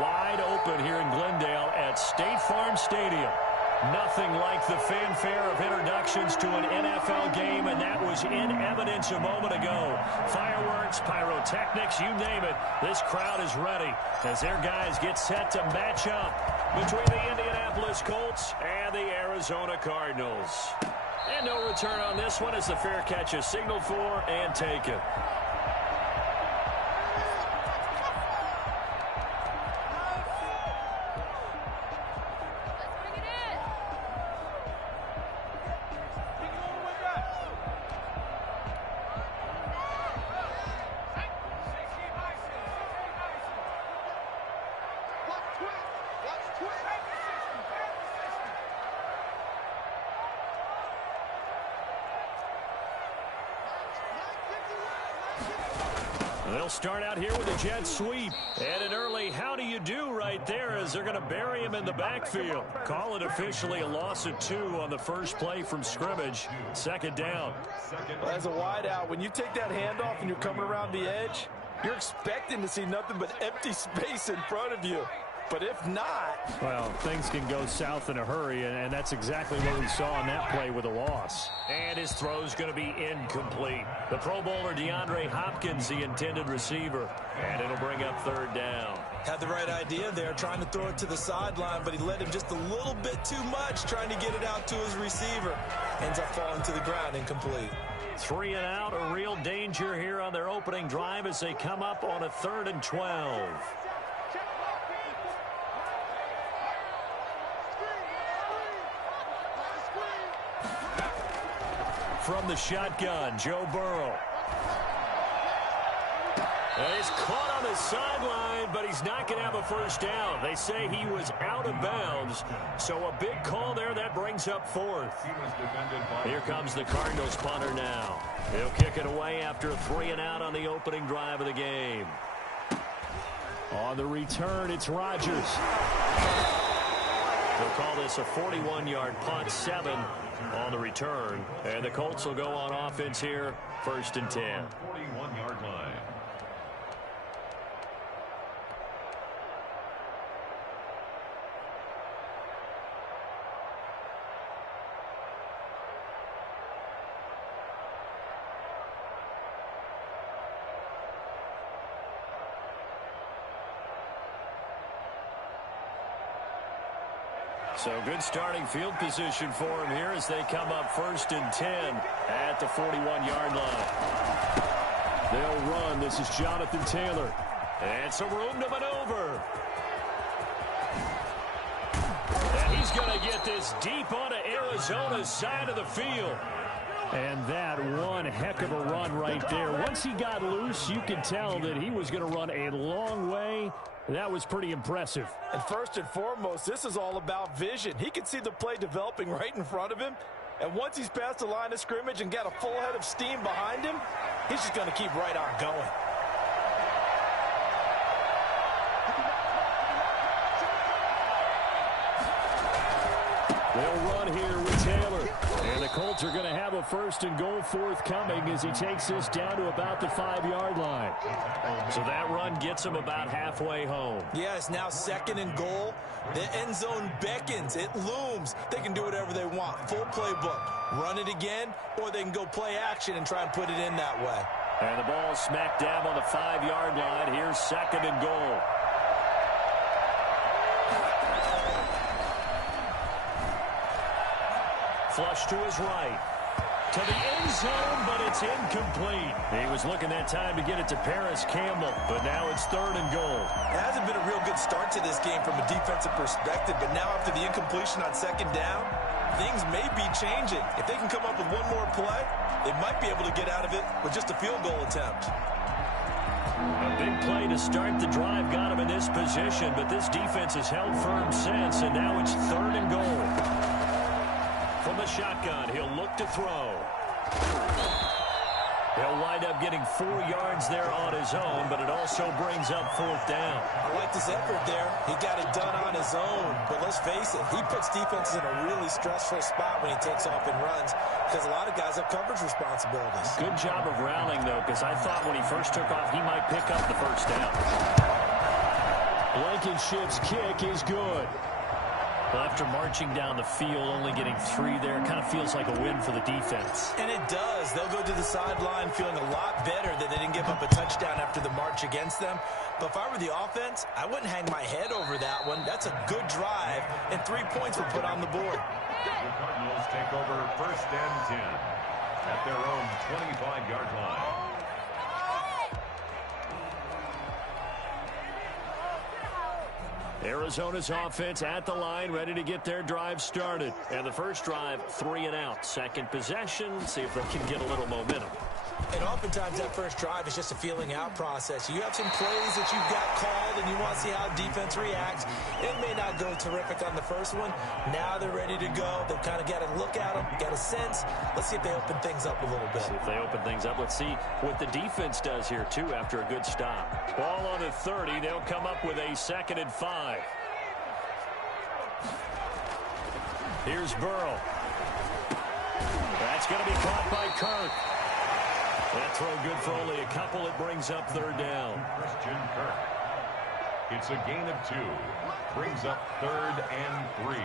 wide open here in Glendale at State Farm Stadium. Nothing like the fanfare of introductions to an NFL game, and that was in evidence a moment ago. Fireworks, pyrotechnics, you name it. This crowd is ready as their guys get set to match up between the Indianapolis Colts and the Arizona Cardinals. And no return on this one as the fair catch is signaled for and taken. They'll start out here with a jet sweep. And an early how do you do right there as they're going to bury him in the backfield. Call it officially a loss of 2 on the first play from scrimmage. Second down. Well, as a wide out, when you take that handoff and you're coming around the edge, you're expecting to see nothing but empty space in front of you. But if not... well, things can go south in a hurry, and that's exactly what we saw on that play with a loss. And his throw's going to be incomplete. The Pro Bowler DeAndre Hopkins, the intended receiver. And it'll bring up third down. Had the right idea there, trying to throw it to the sideline, but he led him just a little bit too much, trying to get it out to his receiver. Ends up falling to the ground, incomplete. 3 and out, a real danger here on their opening drive as they come up on a 3rd and 12. From the shotgun, Joe Burrow. And he's caught on the sideline, but he's not going to have a first down. They say he was out of bounds, so a big call there. That brings up 4th. Here comes the Cardinals punter now. He'll kick it away after a 3 and out on the opening drive of the game. On the return, it's Rodgers. They'll call this a 41-yard punt, 7 on the return. And the Colts will go on offense here, 1st and 10. 41-yard line. So good starting field position for him here as they come up 1st and 10 at the 41-yard line. They'll run. This is Jonathan Taylor. And some room to maneuver. And he's going to get this deep onto Arizona's side of the field. And that one heck of a run right there. Once he got loose, you could tell that he was going to run a long way. That was pretty impressive. And first and foremost, this is all about vision. He can see the play developing right in front of him. And once he's past the line of scrimmage and got a full head of steam behind him, he's just going to keep right on going. They'll run here with Taylor. And the Colts are going to have a 1st and goal forthcoming as he takes this down to about the 5-yard line. So that run gets him about halfway home. Yeah, it's now 2nd and goal. The end zone beckons. It looms. They can do whatever they want. Full playbook. Run it again, or they can go play action and try and put it in that way. And the ball smack dab on the 5-yard line. Here's 2nd and goal. Flush to his right. To the end zone, but it's incomplete. He was looking that time to get it to Paris Campbell, but now it's 3rd and goal. It hasn't been a real good start to this game from a defensive perspective, but now after the incompletion on 2nd down, things may be changing. If they can come up with one more play, they might be able to get out of it with just a field goal attempt. A big play to start the drive got him in this position, but this defense has held firm since, and now it's 3rd and goal. From the shotgun, he'll look to throw. He'll wind up getting 4 yards there on his own, but it also brings up 4th down. I liked his effort there. He got it done on his own. But let's face it, he puts defenses in a really stressful spot when he takes off and runs because a lot of guys have coverage responsibilities. Good job of rallying, though, because I thought when he first took off, he might pick up the 1st down. Blankenship's kick is good. Well, after marching down the field, only getting 3 there, kind of feels like a win for the defense. And it does. They'll go to the sideline feeling a lot better that they didn't give up a touchdown after the march against them. But if I were the offense, I wouldn't hang my head over that one. That's a good drive, and 3 points were put on the board. The Cardinals take over 1st and 10 at their own 25-yard line. Arizona's offense at the line, ready to get their drive started. And the first drive, 3 and out. Second possession, see if they can get a little momentum. And oftentimes that first drive is just a feeling out process. You have some plays that you've got called and you want to see how defense reacts. It may not go terrific on the first one. Now they're ready to go. They've kind of got to look at them, got a sense. Let's see if they open things up a little bit. See if they open things up. Let's see what the defense does here, too, after a good stop. Ball on the 30. They'll come up with a 2nd and 5. Here's Burrow. That's going to be caught by Kirk. That throw good for only a couple. It brings up 3rd down. Christian Kirk. It's a gain of 2. Brings up 3rd and 3.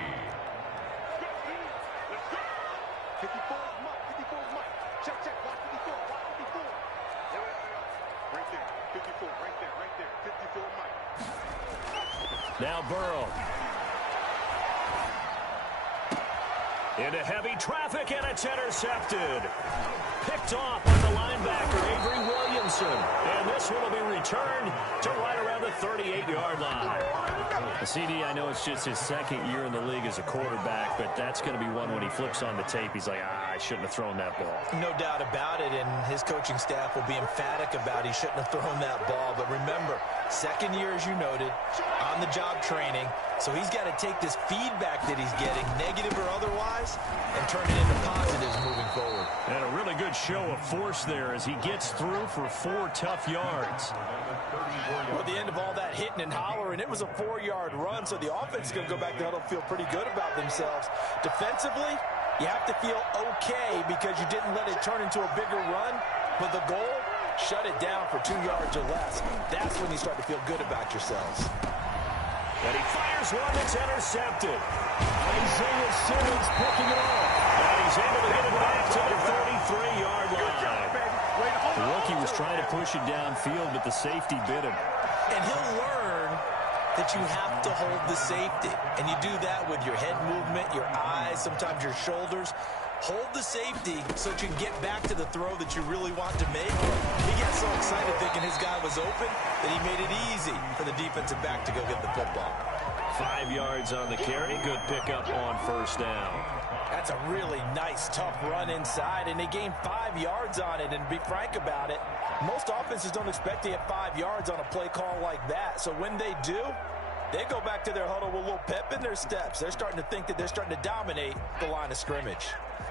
54, Mike. Check. Watch 54. Right there. 54, right there. 54, Mike. Now Burrow. Into heavy traffic, and it's intercepted. Picked off by the linebacker, Avery Williamson. And this one will be returned to right around the 38-yard line. CD, I know it's just his 2nd year in the league as a quarterback, but that's going to be one when he flips on the tape. He's like, I shouldn't have thrown that ball. No doubt about it, and his coaching staff will be emphatic about he shouldn't have thrown that ball. But remember, 2nd year, as you noted, on-the-job training. So he's got to take this feedback that he's getting, negative or otherwise, and turn it into positives moving forward. And a really good show of force there as he gets through for 4 tough yards. Well, at the end of all that hitting and hollering, it was a 4-yard run, so the offense is going to go back to huddle and feel pretty good about themselves. Defensively, you have to feel okay because you didn't let it turn into a bigger run, but the goal, shut it down for 2 yards or less. That's when you start to feel good about yourselves. And he fires one that's intercepted. Isaiah Simmons picking it off. And he's able to get it back to the 33-yard line. The rookie was trying to push it downfield, but the safety bit him. And he'll learn that you have to hold the safety. And you do that with your head movement, your eyes, sometimes your shoulders. Hold the safety so that you can get back to the throw that you really want to make. He got so excited thinking his guy was open that he made it easy for the defensive back to go get the football. 5 yards on the carry. Good pickup on 1st down. That's a really nice, tough run inside, and they gained 5 yards on it. And to be frank about it, most offenses don't expect to get 5 yards on a play call like that. So when they do, they go back to their huddle with a little pep in their steps. They're starting to think that they're starting to dominate the line of scrimmage.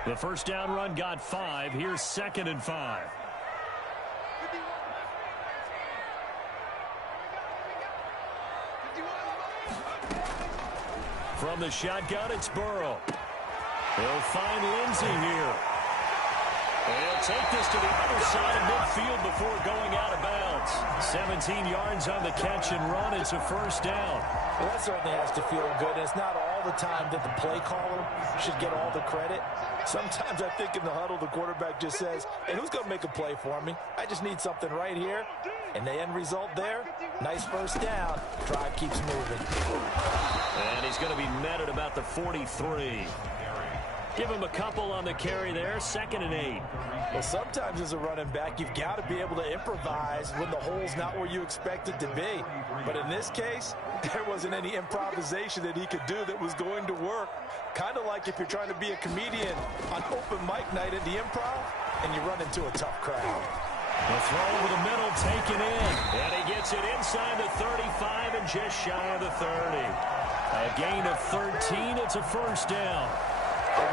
The 1st down run got 5. Here's 2nd and 5. From the shotgun, it's Burrow. They'll find Lindsey here. They'll take this to the other side of midfield before going out of bounds. 17 yards on the catch and run. It's a 1st down. Well, that certainly has to feel good. And it's not all the time that the play caller should get all the credit. Sometimes I think in the huddle, the quarterback just says, hey, who's going to make a play for me? I just need something right here. And the end result there, nice 1st down. Drive keeps moving. And he's going to be met at about the 43. Give him a couple on the carry there. 2nd and 8. Well, sometimes as a running back, you've got to be able to improvise when the hole's not where you expect it to be. But in this case, there wasn't any improvisation that he could do that was going to work. Kind of like if you're trying to be a comedian on open mic night at the Improv and you run into a tough crowd. The throw over the middle taken in. And he gets it inside the 35 and just shy of the 30. A gain of 13. It's a 1st down.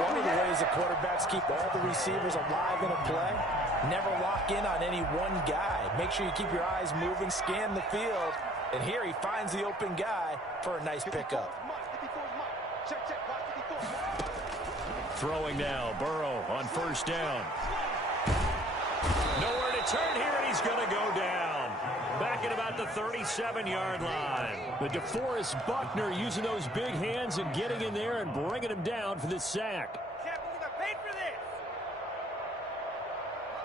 One of the ways the quarterbacks keep all the receivers alive in a play, never lock in on any one guy. Make sure you keep your eyes moving, scan the field, and here he finds the open guy for a nice pickup. Throwing now, Burrow on 1st down. Nowhere to turn here, and he's going to go down. back at about the 37-yard line. The DeForest Buckner using those big hands and getting in there and bringing him down for the sack.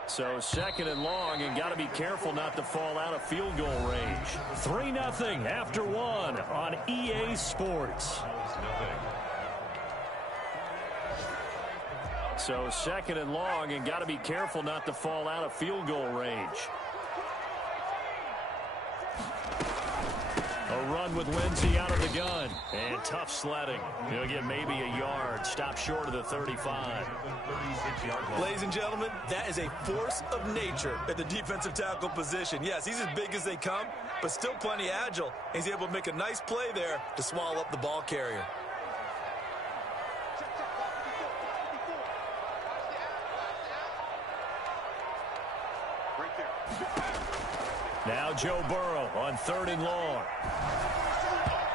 So second and long, and got to be careful not to fall out of field goal range. 3-0 after one on EA Sports. So second and long, and got to be careful not to fall out of field goal range. A run with Lindsey out of the gun. And tough sledding. He'll get maybe a yard. Stop short of the 35. Ladies and gentlemen, that is a force of nature at the defensive tackle position. Yes, he's as big as they come, but still plenty agile. He's able to make a nice play there to swallow up the ball carrier. Now Joe Burrow on 3rd and long.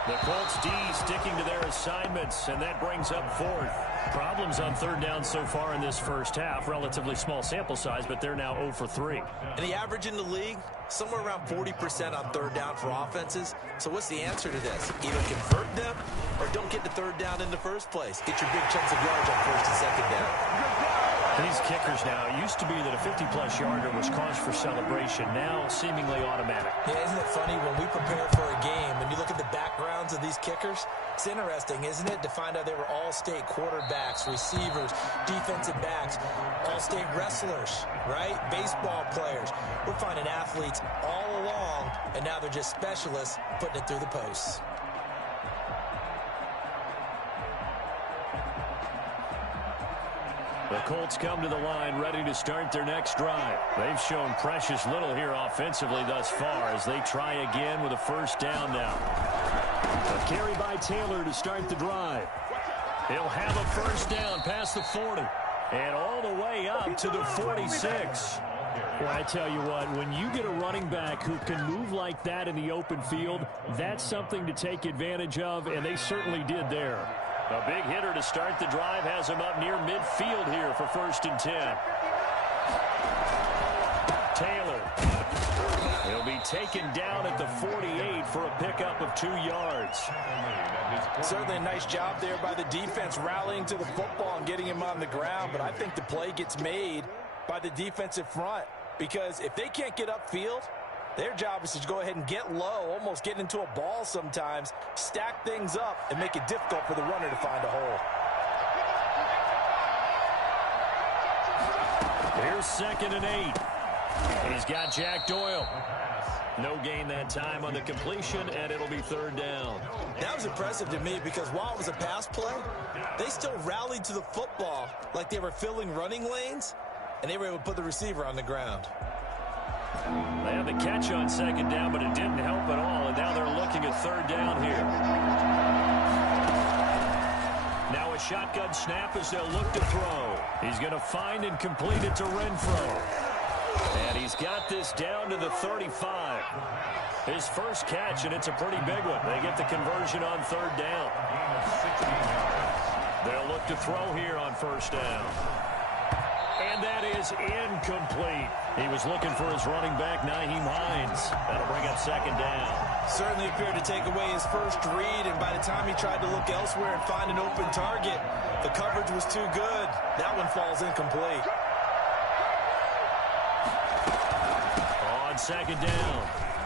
The Colts D sticking to their assignments, and that brings up 4th. Problems on 3rd down so far in this first half. Relatively small sample size, but they're now 0 for 3. And the average in the league, somewhere around 40% on 3rd down for offenses. So what's the answer to this? Either convert them or don't get the 3rd down in the first place. Get your big chunks of yards on 1st and 2nd down. These kickers now, it used to be that a 50-plus yarder was cause for celebration. Now, seemingly automatic. Yeah, isn't it funny when we prepare for a game, when you look at the backgrounds of these kickers, it's interesting, isn't it, to find out they were all-state quarterbacks, receivers, defensive backs, all-state wrestlers, right? Baseball players. We're finding athletes all along, and now they're just specialists putting it through the posts. The Colts come to the line ready to start their next drive. They've shown precious little here offensively thus far as they try again with a 1st down now. A carry by Taylor to start the drive. He'll have a 1st down past the 40 and all the way up to the 46. Well, I tell you what, when you get a running back who can move like that in the open field, that's something to take advantage of, and they certainly did there. A big hitter to start the drive has him up near midfield here for 1st and 10. Taylor. He'll be taken down at the 48 for a pickup of 2 yards. Certainly a nice job there by the defense rallying to the football and getting him on the ground, but I think the play gets made by the defensive front because if they can't get upfield, their job is to go ahead and get low, almost get into a ball sometimes, stack things up, and make it difficult for the runner to find a hole. Here's 2nd and 8. He's got Jack Doyle. No gain that time on the completion, and it'll be 3rd down. That was impressive to me because while it was a pass play, they still rallied to the football like they were filling running lanes, and they were able to put the receiver on the ground. They had the catch on 2nd down, but it didn't help at all, and now they're looking at 3rd down here. Now a shotgun snap as they'll look to throw. He's going to find and complete it to Renfro. And he's got this down to the 35. His first catch, and it's a pretty big one. They get the conversion on 3rd down. They'll look to throw here on 1st down. And that is incomplete. He was looking for his running back, Nyheim Hines. That'll bring up 2nd down. Certainly appeared to take away his first read, and by the time he tried to look elsewhere and find an open target, the coverage was too good. That one falls incomplete. On 2nd down,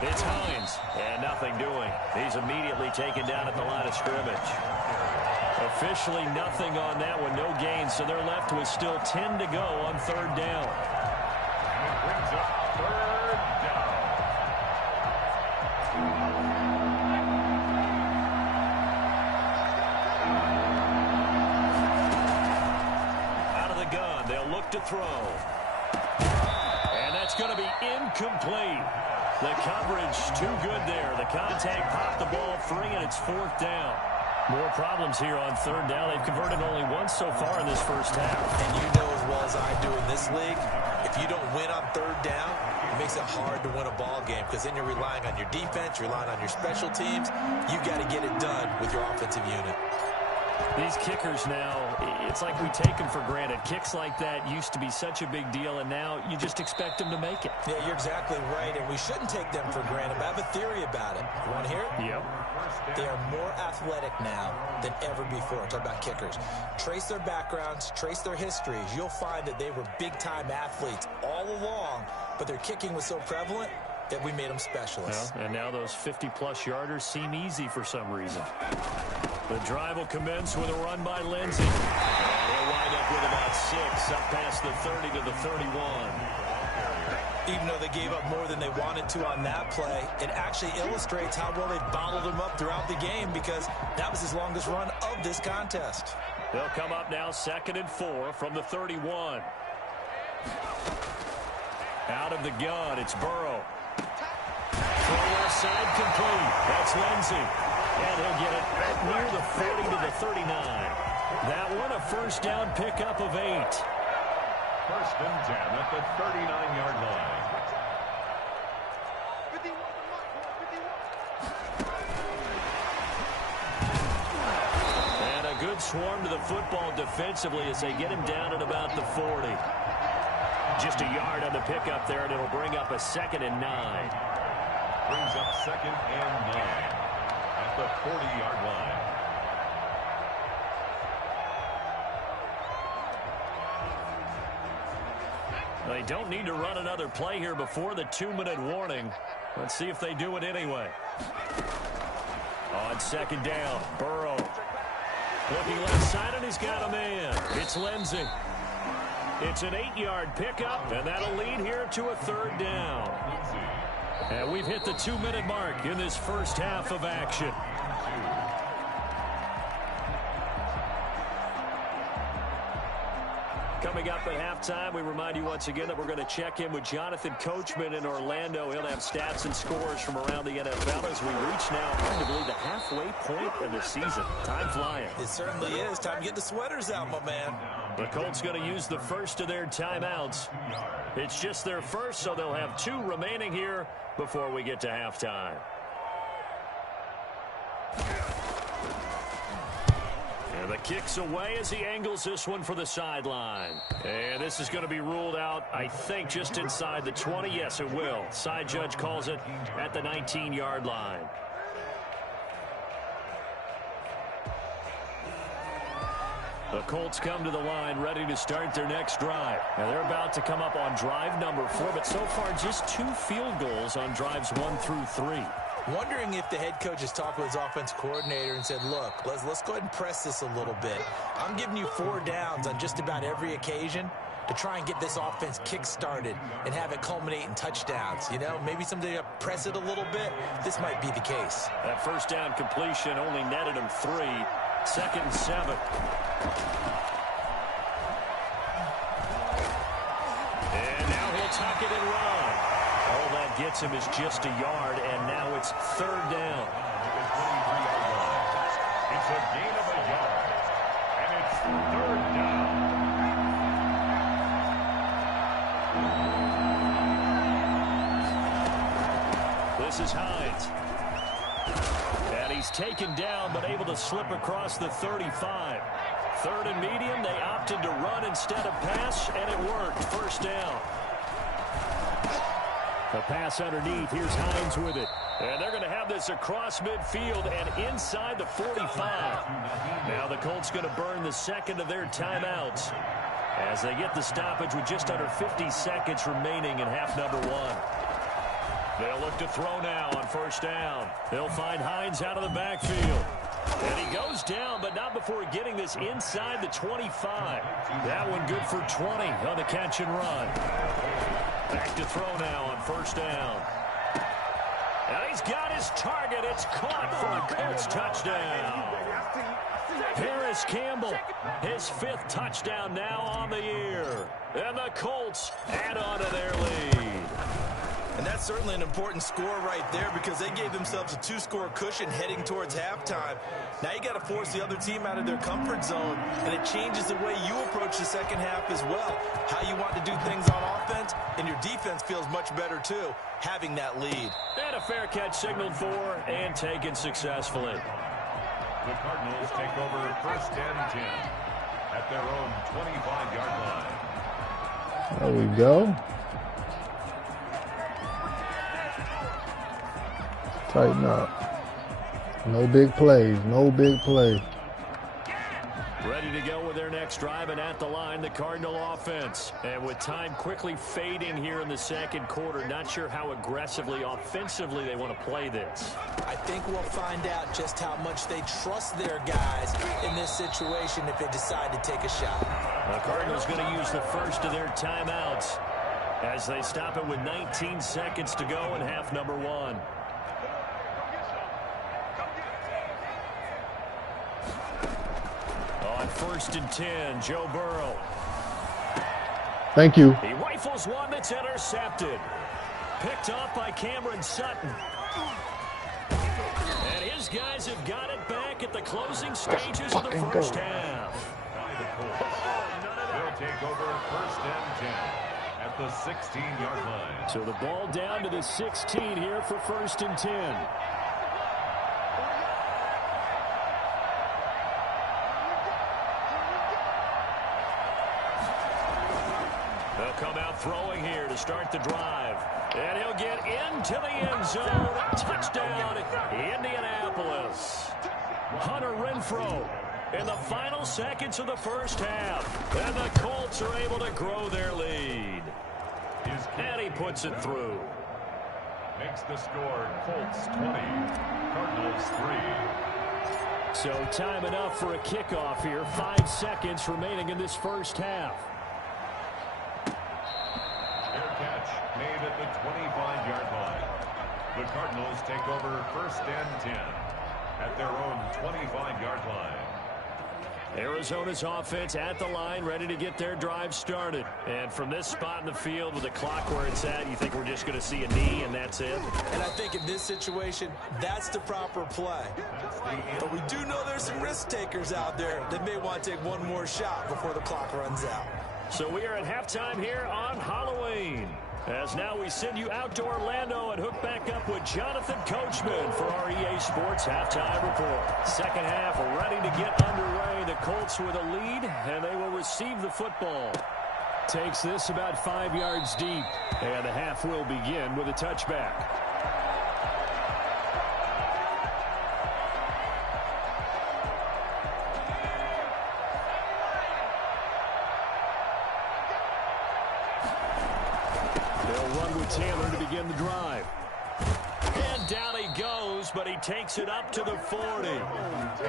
it's Hines, and nothing doing. He's immediately taken down at the line of scrimmage. Officially nothing on that one, no gain, so they're left with still 10 to go on 3rd down. And it brings up 3rd down. Out of the gun, they'll look to throw. And that's going to be incomplete. The coverage too good there. The contact popped the ball free, and it's 4th down. More problems here on 3rd down. They've converted only once so far in this first half. And you know as well as I do in this league, if you don't win on 3rd down, it makes it hard to win a ball game because then you're relying on your defense, you're relying on your special teams. You've got to get it done with your offensive unit. These kickers now, it's like we take them for granted. Kicks like that used to be such a big deal, and now you just expect them to make it. Yeah, you're exactly right, and we shouldn't take them for granted. But I have a theory about it. You want to hear it? Yep. They are more athletic now than ever before. Talk about kickers. Trace their backgrounds, trace their histories. You'll find that they were big-time athletes all along, but their kicking was so prevalent that we made them specialists. Well, and now those 50-plus yarders seem easy for some reason. The drive will commence with a run by Lindsey. They'll wind up with about 6, up past the 30 to the 31. Even though they gave up more than they wanted to on that play, it actually illustrates how well they bottled them up throughout the game, because that was his longest run of this contest. They'll come up now 2nd and 4 from the 31. Out of the gun, it's Burrow. Throw left side complete. That's Lindsey. And he'll get it near the 40 to the 39. That one a first down pickup of 8. 1st and 10 at the 39-yard line. 51. And a good swarm to the football defensively as they get him down at about the 40. Just a yard on the pickup there, and it'll bring up a 2nd and 9. Brings up 2nd and 9 at the 40-yard line. They don't need to run another play here before the 2-minute warning. Let's see if they do it anyway. On 2nd down, Burrow. Looking left side, and he's got a man. It's Lindsey. It's an 8-yard pickup, and that'll lead here to a 3rd down. And we've hit the 2-minute mark in this first half of action. Coming up at halftime, we remind you once again that we're going to check in with Jonathan Coachman in Orlando. He'll have stats and scores from around the NFL as we reach now, arguably, the halfway point of the season. Time flying. It certainly is. Time to get the sweaters out, my man. The Colts going to use the first of their timeouts. It's just their first, so they'll have 2 remaining here before we get to halftime. And the kick's away as he angles this one for the sideline. And this is going to be ruled out, I think, just inside the 20. Yes, it will. Side judge calls it at the 19-yard line. The Colts come to the line ready to start their next drive. And they're about to come up on drive number 4, but so far just 2 field goals on drives 1 through 3. Wondering if the head coach has talked with his offense coordinator and said, look, let's go ahead and press this a little bit. I'm giving you 4 downs on just about every occasion to try and get this offense kick-started and have it culminate in touchdowns. You know, maybe someday you press it a little bit. This might be the case. That first down completion only netted him 3. 2nd and 7. And now he'll tuck it and run. All that gets him is just a yard, and now it's 3rd down. It's a gain of a yard, and it's 3rd down. This is Hines. And he's taken down, but able to slip across the 35. 3rd and medium, they opted to run instead of pass, and it worked. 1st down. The pass underneath. Here's Hines with it. And they're going to have this across midfield and inside the 45. Now the Colts going to burn the 2nd of their timeouts as they get the stoppage with just under 50 seconds remaining in half number 1. They'll look to throw now on 1st down. They'll find Hines out of the backfield. And he goes down, but not before getting this inside the 25. That one good for 20 on the catch and run. Back to throw now on 1st down. And he's got his target. It's caught for a Colts touchdown. Paris Campbell, his 5th touchdown now on the year. And the Colts add on to their lead. And that's certainly an important score right there because they gave themselves a 2-score cushion heading towards halftime. Now you got to force the other team out of their comfort zone, and it changes the way you approach the second half as well. How you want to do things on offense, and your defense feels much better too, having that lead. And a fair catch signaled for and taken successfully. The Cardinals take over first and 10 at their own 25-yard line. There we go. Tighten up. No big plays. No big plays. Ready to go with their next drive, and at the line, the Cardinal offense. And with time quickly fading here in the second quarter, not sure how aggressively, offensively they want to play this. I think we'll find out just how much they trust their guys in this situation if they decide to take a shot. The Cardinals going to use the first of their timeouts as they stop it with 19 seconds to go in half number one. On first and 10, Joe Burrow. Thank you. He rifles one that's intercepted. Picked off by Cameron Sutton. And his guys have got it back at the closing stages of the first half. They'll take over first and 10 at the 16-yard line. So the ball down to the 16 here for first and 10. They'll come out throwing here to start the drive. And he'll get into the end zone. Touchdown, Indianapolis. Hunter Renfrow in the final seconds of the first half. And the Colts are able to grow their lead. And he puts it through. Makes the score Colts 20, Cardinals 3. So time enough for a kickoff here. 5 seconds remaining in this first half. Made at the 25-yard line. The Cardinals take over first and 10 at their own 25-yard line. Arizona's offense at the line, ready to get their drive started. And from this spot in the field with the clock where it's at, you think we're just going to see a knee and that's it? And I think in this situation, that's the proper play. But we do know there's some risk takers out there that may want to take one more shot before the clock runs out. So we are at halftime here on Halloween. As now we send you out to Orlando and hook back up with Jonathan Coachman for our EA Sports Halftime Report. Second half ready to get underway. The Colts with a lead, and they will receive the football. Takes this about 5 yards deep, and the half will begin with a touchback. Taylor to begin the drive. And down he goes, but he takes it up to the 40.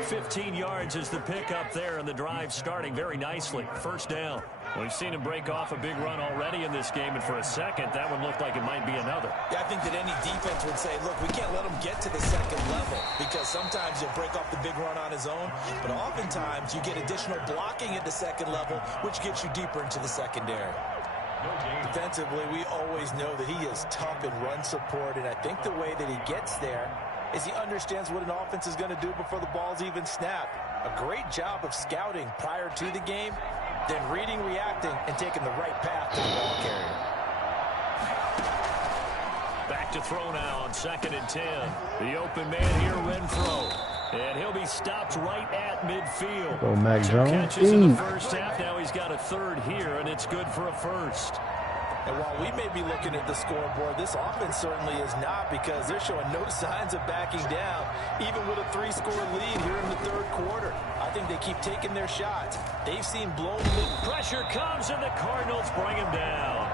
15 yards is the pickup there, and the drive starting very nicely. First down. We've seen him break off a big run already in this game, and for a second, that one looked like it might be another. Yeah, I think that any defense would say, look, we can't let him get to the second level because sometimes he'll break off the big run on his own, but oftentimes you get additional blocking at the second level, which gets you deeper into the secondary. Defensively, we always know that he is tough in run support, and I think the way that he gets there is he understands what an offense is going to do before the ball's even snapped. A great job of scouting prior to the game, then reading, reacting, and taking the right path to the ball carrier. Back to throw now on second and 10. The open man here, Renfrow. And he'll be stopped right at midfield. Go Mac Jones. Catches in the first half. Now he's got a third here, and it's good for a first. And while we may be looking at the scoreboard, this offense certainly is not, because they're showing no signs of backing down, even with a 3-score lead here in the third quarter. I think they keep taking their shots. They've seen blown lead. Pressure comes, and the Cardinals bring him down.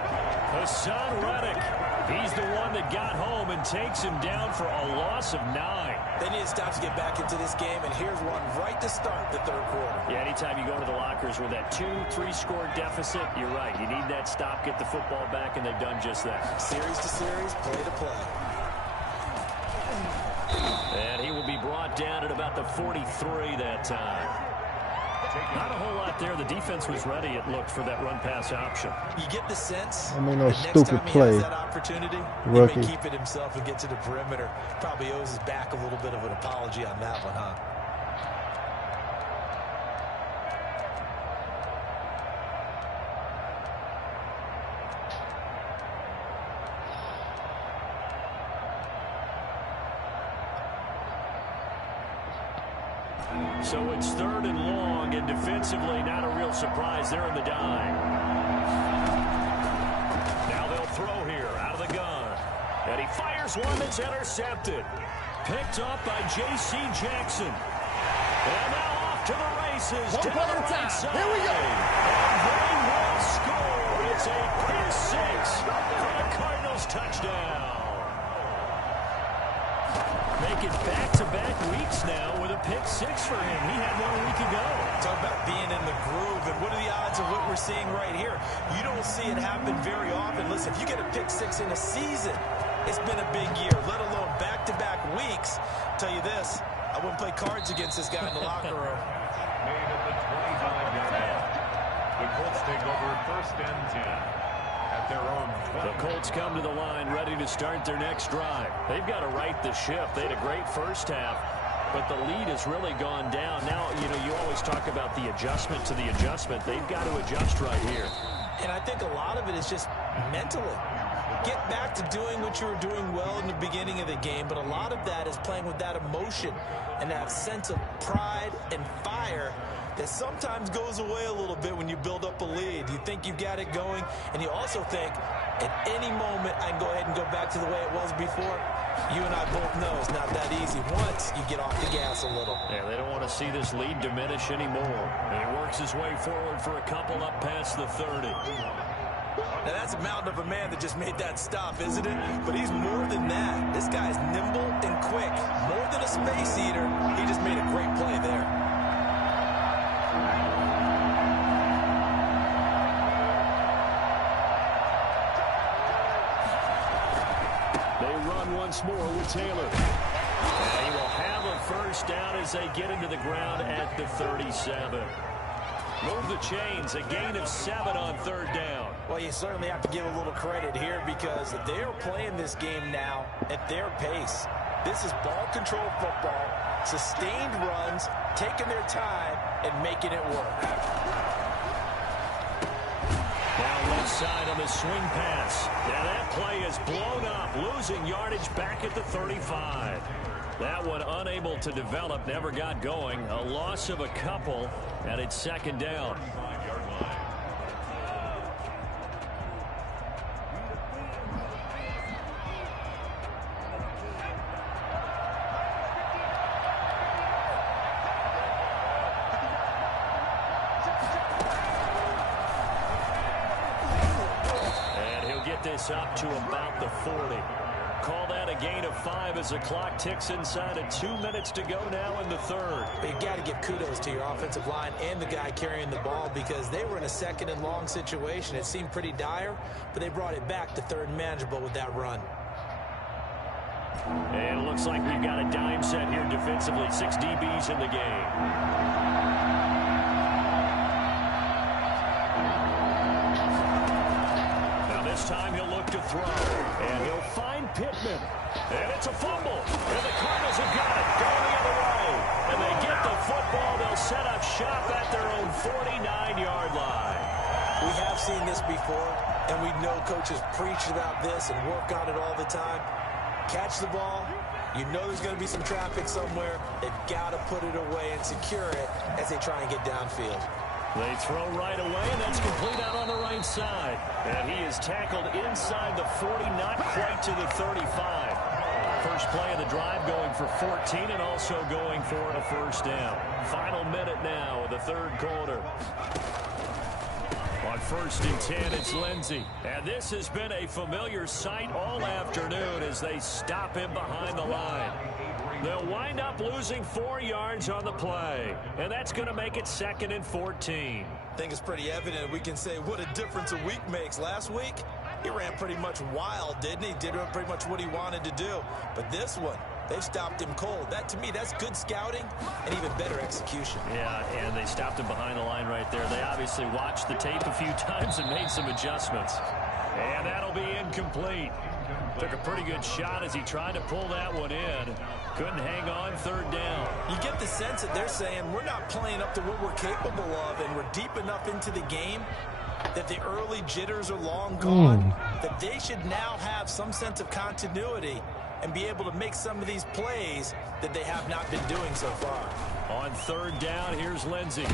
Hassan Reddick. He's the one that got home and takes him down for a loss of 9. They need to stop to get back into this game, and here's one right to start the third quarter. Yeah, anytime you go to the lockers with that 2-3-score deficit, you're right. You need that stop, get the football back, and they've done just that. Series to series, play to play. And he will be brought down at about the 43 that time. Not a whole lot there. The defense was ready, it looked, for that run-pass option. You get the sense I mean, no next stupid time he play. has that opportunity, Rookie. he may keep it himself and get to the perimeter. Probably owes his back a little bit of an apology on that one, huh? So it's 3rd and long, and defensively not a real surprise. They're in the dime. Now they'll throw here out of the gun. And he fires one that's intercepted. Picked up by J.C. Jackson. And now off to the races. One play at a time. Here we go. And they will score. It's a pick 6 for the Cardinals touchdown. Making back-to-back weeks now with a pick 6 for him. He had one a week ago. Talk about being in the groove, and what are the odds of what we're seeing right here? You don't see it happen very often. Listen, if you get a pick 6 in a season, it's been a big year, let alone back-to-back weeks. I'll tell you this, I wouldn't play cards against this guy in the locker room. Made at the 25-yard line. The Colts take over 1st and 10. At their own 20. The Colts come to the line ready to start their next drive. They've got to right the ship. They had a great first half, but the lead has really gone down. Now, you always talk about the adjustment to the adjustment. They've got to adjust right here. And I think a lot of it is just mentally. Get back to doing what you were doing well in the beginning of the game, but a lot of that is playing with that emotion and that sense of pride and fire that sometimes goes away a little bit when you build up a lead. You think you've got it going, and you also think at any moment I can go ahead and go back to the way it was before. You and I both know it's not that easy once you get off the gas a little. Yeah, they don't want to see this lead diminish anymore. And he works his way forward for a couple up past the 30. Now that's a mountain of a man that just made that stop, isn't it? But he's more than that. This guy's nimble and quick. More than a space eater, he just made a great play there. Once more with Taylor. And he will have a first down as they get into the ground at the 37. Move the chains, a gain of 7 on 3rd down. Well, you certainly have to give a little credit here because they are playing this game now at their pace. This is ball control football, sustained runs, taking their time and making it work. Now left side on the swing pass. Now that play is blown up, losing yardage back at the 35. That one unable to develop, never got going. A loss of a couple, and it's 2nd down. This up to about the 40. Call that a gain of 5 as the clock ticks inside of 2 minutes to go now in the 3rd. You got to give kudos to your offensive line and the guy carrying the ball because they were in a 2nd and long situation. It seemed pretty dire, but they brought it back to 3rd and manageable with that run. And it looks like we've got a dime set here defensively. 6 DBs in the game. Time he'll look to throw, and he'll find Pittman, and it's a fumble, and the Cardinals have got it, going the other way, and they get the football. They'll set up shop at their own 49-yard line. We have seen this before, and we know coaches preach about this and work on it all the time. Catch the ball, you know there's going to be some traffic somewhere. They've got to put it away and secure it as they try and get downfield. They throw right away, and that's complete out on the right side. And he is tackled inside the 40, not quite to the 35. First play of the drive going for 14 and also going for a first down. Final minute now of the 3rd quarter. On 1st and 10, it's Lindsey. And this has been a familiar sight all afternoon as they stop him behind the line. They'll wind up losing 4 yards on the play, and that's going to make it 2nd and 14. I think it's pretty evident. We can say what a difference a week makes. Last week, he ran pretty much wild, didn't he? Did pretty much what he wanted to do. But this one, they stopped him cold. That, to me, that's good scouting and even better execution. Yeah, and they stopped him behind the line right there. They obviously watched the tape a few times and made some adjustments. And that'll be incomplete. Took a pretty good shot as he tried to pull that one in. Couldn't hang on, 3rd down. You get the sense that they're saying we're not playing up to what we're capable of, and we're deep enough into the game that the early jitters are long gone, that they should now have some sense of continuity and be able to make some of these plays that they have not been doing so far. On third down, here's Lindsey.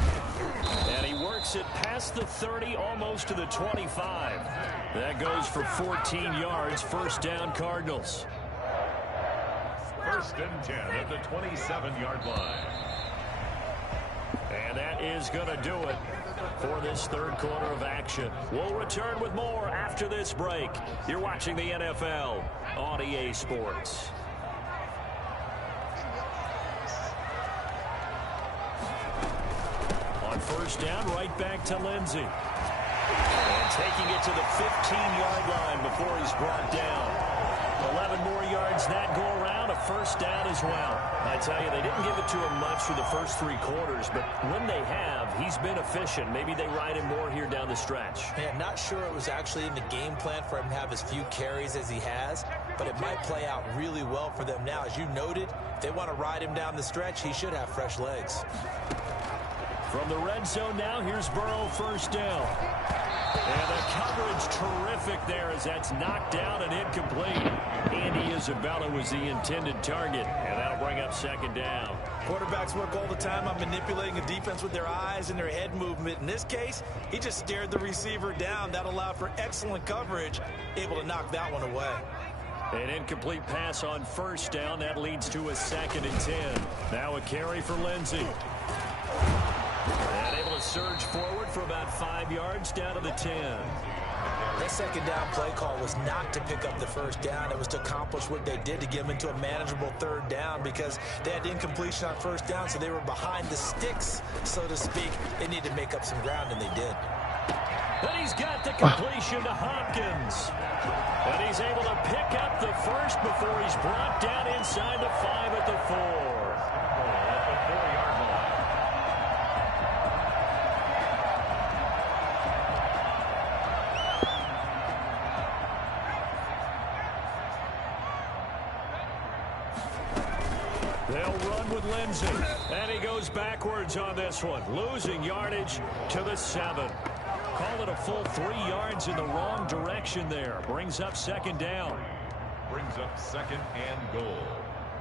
And he works it past the 30, almost to the 25. That goes for 14 yards. First down, Cardinals. First and 10 at the 27-yard line. And that is going to do it for this third quarter of action. We'll return with more after this break. You're watching the NFL on EA Sports. On first down, right back to Lindsey. And taking it to the 15-yard line before he's brought down. 11 more yards that go around, a first down as well. I tell you, they didn't give it to him much through the first three quarters, but when they have, he's been efficient. Maybe they ride him more here down the stretch. Man, not sure it was actually in the game plan for him to have as few carries as he has, but it might play out really well for them now. As you noted, if they want to ride him down the stretch, he should have fresh legs. From the red zone now, here's Burrow, first down. And the coverage terrific there as that's knocked down and incomplete. Andy Isabella was the intended target, and that'll bring up second down. Quarterbacks work all the time on manipulating a defense with their eyes and their head movement. In this case, he just stared the receiver down. That allowed for excellent coverage, able to knock that one away. An incomplete pass on first down. That leads to a second and 10. Now a carry for Lindsey. And able to surge forward for about 5 yards down to the 10. That second down play call was not to pick up the first down. It was to accomplish what they did to get them into a manageable third down because they had incompletion on first down, so they were behind the sticks, so to speak. They needed to make up some ground, and they did. And he's got the completion to Hopkins. And he's able to pick up the first before he's brought down inside the 5 at the 4. At the 4-yard line. They'll run with Lindsey. And he goes backwards on this one, losing yardage to the 7. Call it a full 3 yards in the wrong direction there. Brings up second down. Brings up second and goal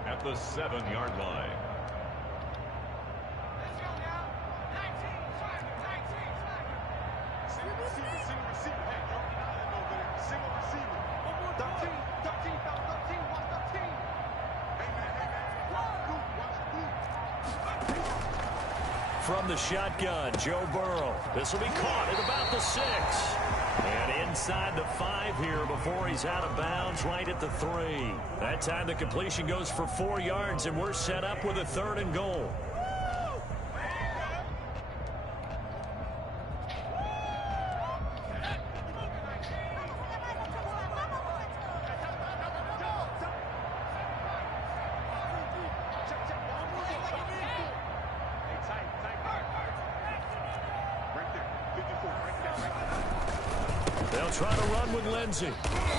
at the 7-yard line. From the shotgun, Joe Burrow. This will be caught at about the 6. And inside the 5 here before he's out of bounds right at the 3. That time the completion goes for 4 yards, and we're set up with a 3rd and goal. They'll try to run with Lindsey.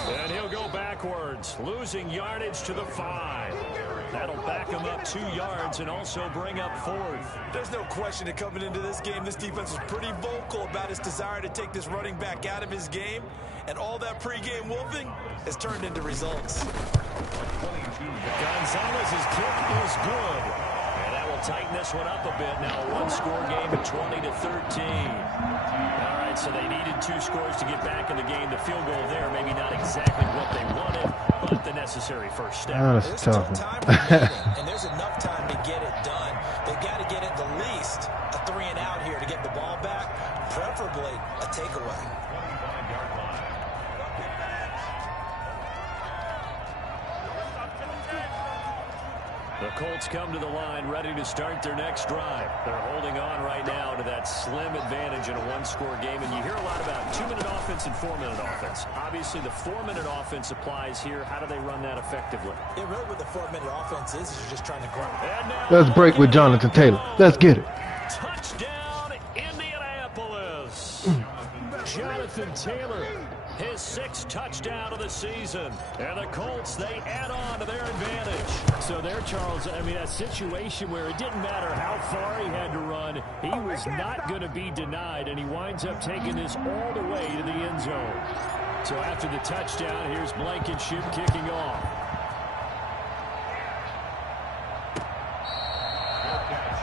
And he'll go backwards, losing yardage to the 5. That'll back him up 2 yards and also bring up 4th. There's no question that coming into this game, this defense was pretty vocal about its desire to take this running back out of his game. And all that pregame wolfing has turned into results. Gonzalez's kick is good. And that will tighten this one up a bit. Now a one-score game at 20-13. All right, so they needed 2 scores to get back in the game. The field goal there, maybe not exactly what they wanted, but the necessary first step. That's tough. And there's enough time to get it done. They've got to get at the least a 3 and out here to get the ball back, preferably a takeaway. 25-yard line. The Colts come to the line ready to start their next drive. They're holding on right now to that slim advantage in a one-score game. And you hear a lot about 2-minute offense and 4-minute offense. Obviously, the 4-minute offense applies here. How do they run that effectively? Yeah, really what the 4-minute offense is you're just trying to grind. Let's break with Jonathan Taylor. Let's get it. Touchdown, Indianapolis. Jonathan Taylor, his 6th touchdown of the season. And the Colts, they add on to their advantage. So there, Charles, I mean, a situation where it didn't matter how far he had to run, he was not going to be denied, and he winds up taking this all the way to the end zone. So after the touchdown, here's Blankenship kicking off. Fair catch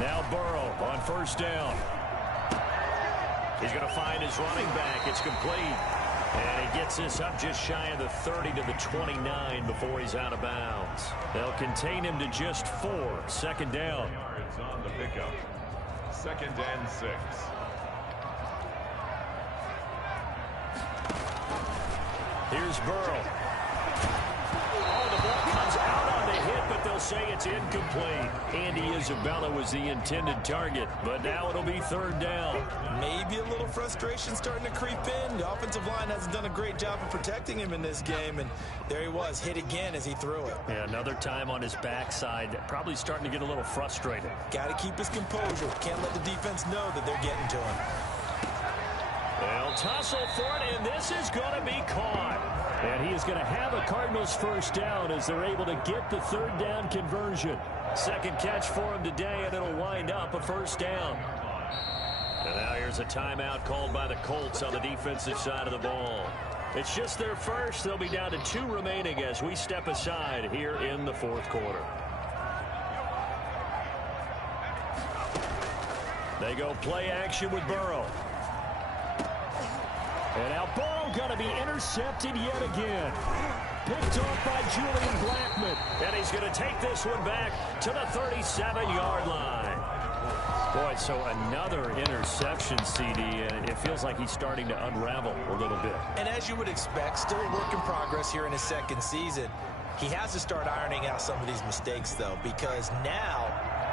Now Burrow on first down. He's going to find his running back. It's complete. And he gets this up just shy of the 30 to the 29 before he's out of bounds. They'll contain him to just 4. Second down. Yards on the pickup. 2nd and 6. Here's Burrow. Oh, the ball comes out on the hit, but they'll say it's incomplete. Andy Isabella was the intended target, but now it'll be 3rd down. Maybe a little frustration starting to creep in. The offensive line hasn't done a great job of protecting him in this game, and there he was, hit again as he threw it. Yeah, another time on his backside, probably starting to get a little frustrated. Got to keep his composure. Can't let the defense know that they're getting to him. They'll tussle for it, and this is going to be caught. And he is going to have a Cardinals first down as they're able to get the 3rd down conversion. Second catch for him today, and it'll wind up a first down. And now here's a timeout called by the Colts on the defensive side of the ball. It's just their first. They'll be down to 2 remaining as we step aside here in the 4th quarter. They go play action with Burrow. And now Burrow going to be intercepted yet again. Picked off by Julian Blackmon. And he's going to take this one back to the 37-yard line. Boy, so another interception, CD, and it feels like he's starting to unravel a little bit. And as you would expect, still a work in progress here in his 2nd season. He has to start ironing out some of these mistakes, though, because now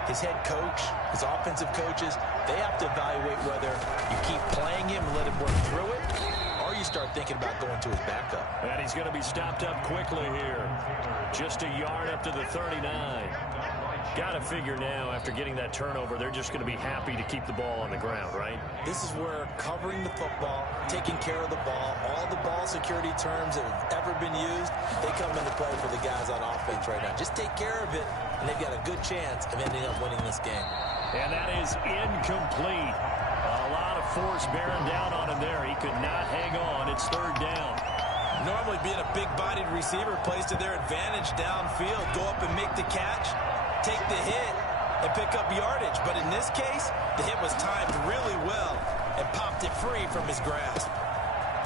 his head coach, his offensive coaches, they have to evaluate whether you keep playing him and let him work through it, or you start thinking about going to his backup. And he's going to be stopped up quickly here. Just a yard up to the 39. Got to figure now, after getting that turnover, they're just going to be happy to keep the ball on the ground, right? This is where covering the football, taking care of the ball, all the ball security terms that have ever been used, they come into play for the guys on offense right now. Just take care of it, and they've got a good chance of ending up winning this game. And that is incomplete. A lot of force bearing down on him there. He could not hang on. It's 3rd down. Normally being a big-bodied receiver plays to their advantage downfield. Go up and make the catch, take the hit, and pick up yardage. But in this case, the hit was timed really well and popped it free from his grasp.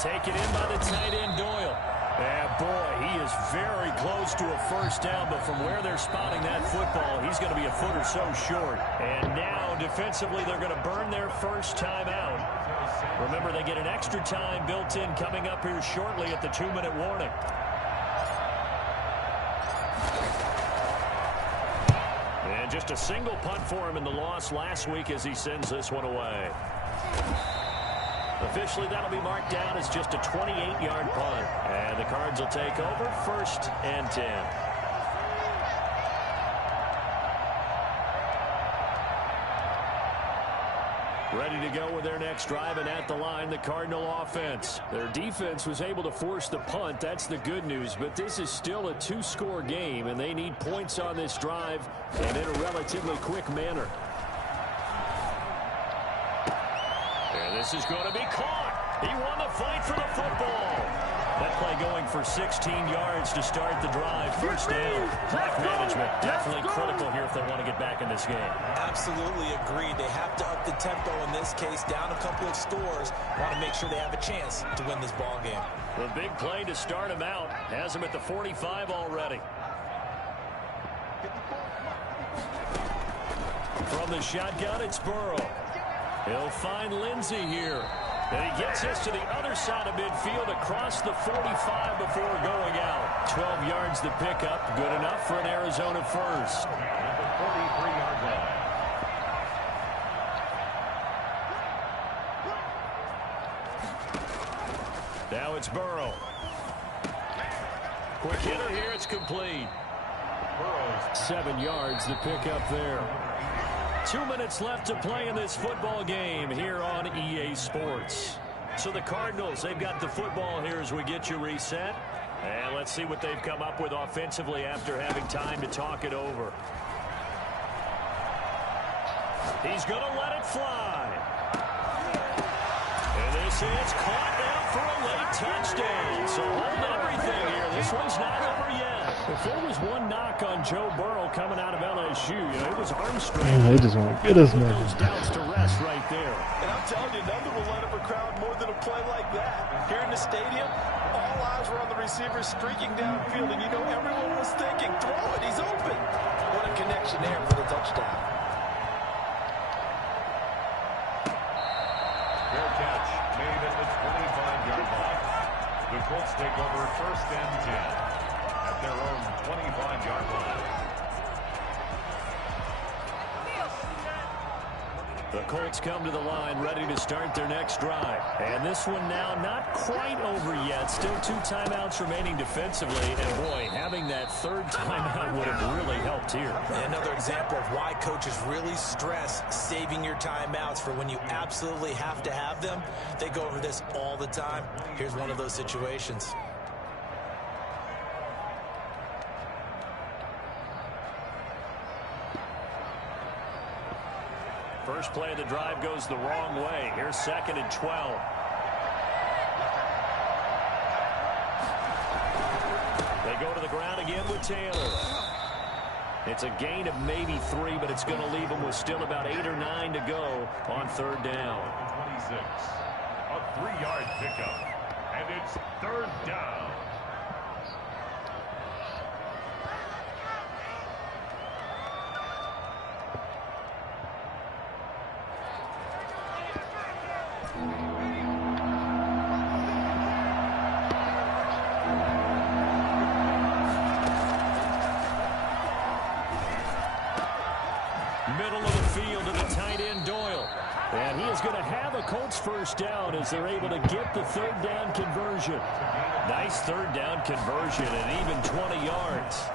Taken in by the tight end, Doyle. And boy, he is very close to a first down, but from where they're spotting that football, he's going to be a foot or so short. And now, defensively, they're going to burn their first time out. Remember, they get an extra time built in coming up here shortly at the 2-minute warning. And just a single punt for him in the loss last week as he sends this one away. Officially, that'll be marked down as just a 28-yard punt. And the Cards will take over 1st and 10. Ready to go with their next drive, and at the line, the Cardinal offense. Their defense was able to force the punt. That's the good news, but this is still a 2-score game, and they need points on this drive and in a relatively quick manner. And this is going to be caught. He won the fight for the football. That play going for 16 yards to start the drive. First down. Clock management definitely critical here if they want to get back in this game. Absolutely agreed. They have to up the tempo in this case, down a couple of scores. Want to make sure they have a chance to win this ball game. The big play to start him out has him at the 45 already. From the shotgun, it's Burrow. He'll find Lindsey here. And he gets this to the other side of midfield across the 45 before going out. 12 yards to pick up. Good enough for an Arizona first. At the 43-yard line. Now it's Burrow. Quick hitter here. It's complete. Burrows. 7 yards to pick up there. 2 minutes left to play in this football game here on EA Sports. So the Cardinals, they've got the football here as we get you reset. And let's see what they've come up with offensively after having time to talk it over. He's going to let it fly. And this this is caught now for a late touchdown. So hold everything here. This one's not over yet. If there was one knock on Joe Burrow coming out of LSU, it was arm strength. They just want to get us, man. Those doubts to rest right there. And I'm telling you, nothing will light up a crowd more than a play like that. Here in the stadium, all eyes were on the receiver streaking downfield, and everyone was thinking, throw it, he's open. What a connection there for the touchdown. Fair catch made at the 25-yard line. The Colts take over 1st and 10 at their own 25-yard line. The Colts come to the line ready to start their next drive. And this one now not quite over yet. Still 2 timeouts remaining defensively. And boy, having that 3rd timeout would have really helped here. Another example of why coaches really stress saving your timeouts for when you absolutely have to have them. They go over this all the time. Here's one of those situations. First play of the drive goes the wrong way. Here's 2nd and 12. They go to the ground again with Taylor. It's a gain of maybe 3, but it's going to leave them with still about 8 or 9 to go on 3rd down. 26. A 3-yard pickup. And it's 3rd down. Middle of the field to the tight end, Doyle. And he is going to have a Colts 1st down as they're able to get the 3rd down conversion. Nice 3rd down conversion and even 20 yards.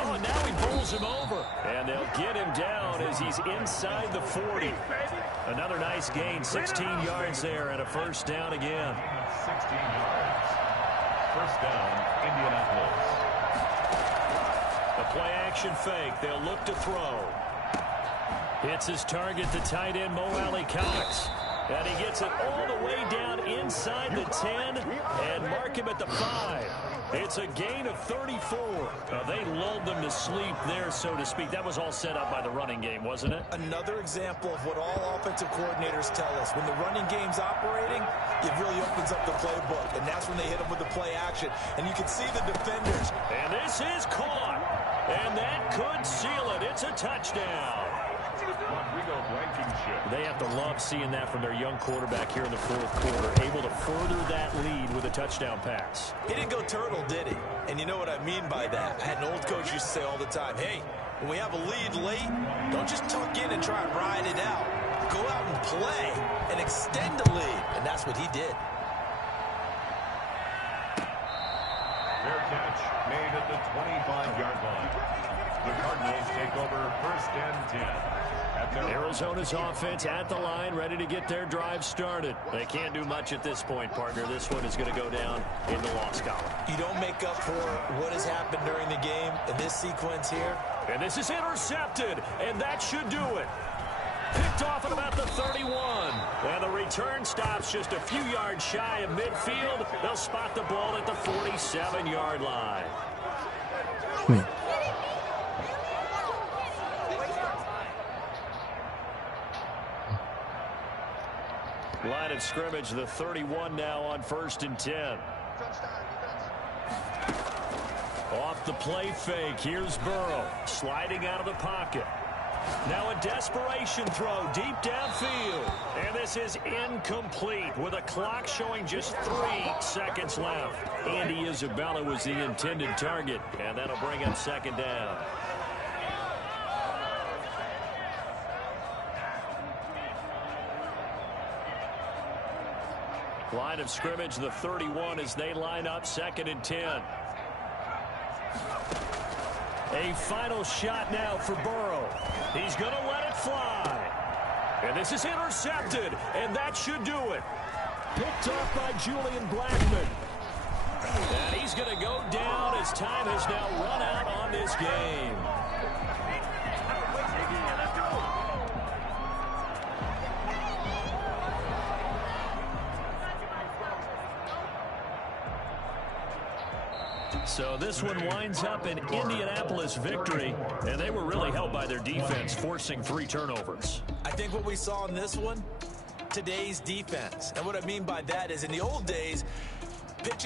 Oh, and now he bowls him over. And they'll get him down as he's inside the 40. Another nice gain, 16 yards there and a 1st down again. 16 yards. 1st down, Indianapolis. A play-action fake. They'll look to throw. Hits his target, the tight end, Mo Alley-Cox. And he gets it all the way down inside the 10 and mark him at the 5. It's a gain of 34. They lulled them to sleep there, so to speak. That was all set up by the running game, wasn't it? Another example of what all offensive coordinators tell us. When the running game's operating, it really opens up the playbook. And that's when they hit them with the play action. And you can see the defenders. And this is caught. And that could seal it. It's a touchdown. Rodrigo Blankenship. They have to love seeing that from their young quarterback here in the 4th quarter, able to further that lead with a touchdown pass. He didn't go turtle, did he? And you know what I mean by that. I had an old coach used to say all the time, hey, when we have a lead late, don't just tuck in and try and ride it out. Go out and play and extend the lead. And that's what he did. Fair catch made at the 25-yard line. The Cardinals take over 1st and 10. Arizona's offense at the line, ready to get their drive started. They can't do much at this point, partner. This one is going to go down in the loss column. You don't make up for what has happened during the game in this sequence here. And this is intercepted, and that should do it. Picked off at about the 31. And the return stops just a few yards shy of midfield. They'll spot the ball at the 47-yard line. Line of scrimmage, the 31 now on 1st and 10. Off the play fake, here's Burrow, sliding out of the pocket. Now a desperation throw deep downfield. And this is incomplete with a clock showing just 3 seconds left. Andy Isabella was the intended target, and that'll bring up 2nd down. Line of scrimmage, the 31 as they line up 2nd and 10. A final shot now for Burrow. He's going to let it fly. And this is intercepted, and that should do it. Picked off by Julian Blackmon. And he's going to go down as time has now run out on this game. So this one winds up an Indianapolis victory, and they were really helped by their defense, forcing 3 turnovers. I think what we saw in this one, today's defense. And what I mean by that is in the old days, pitching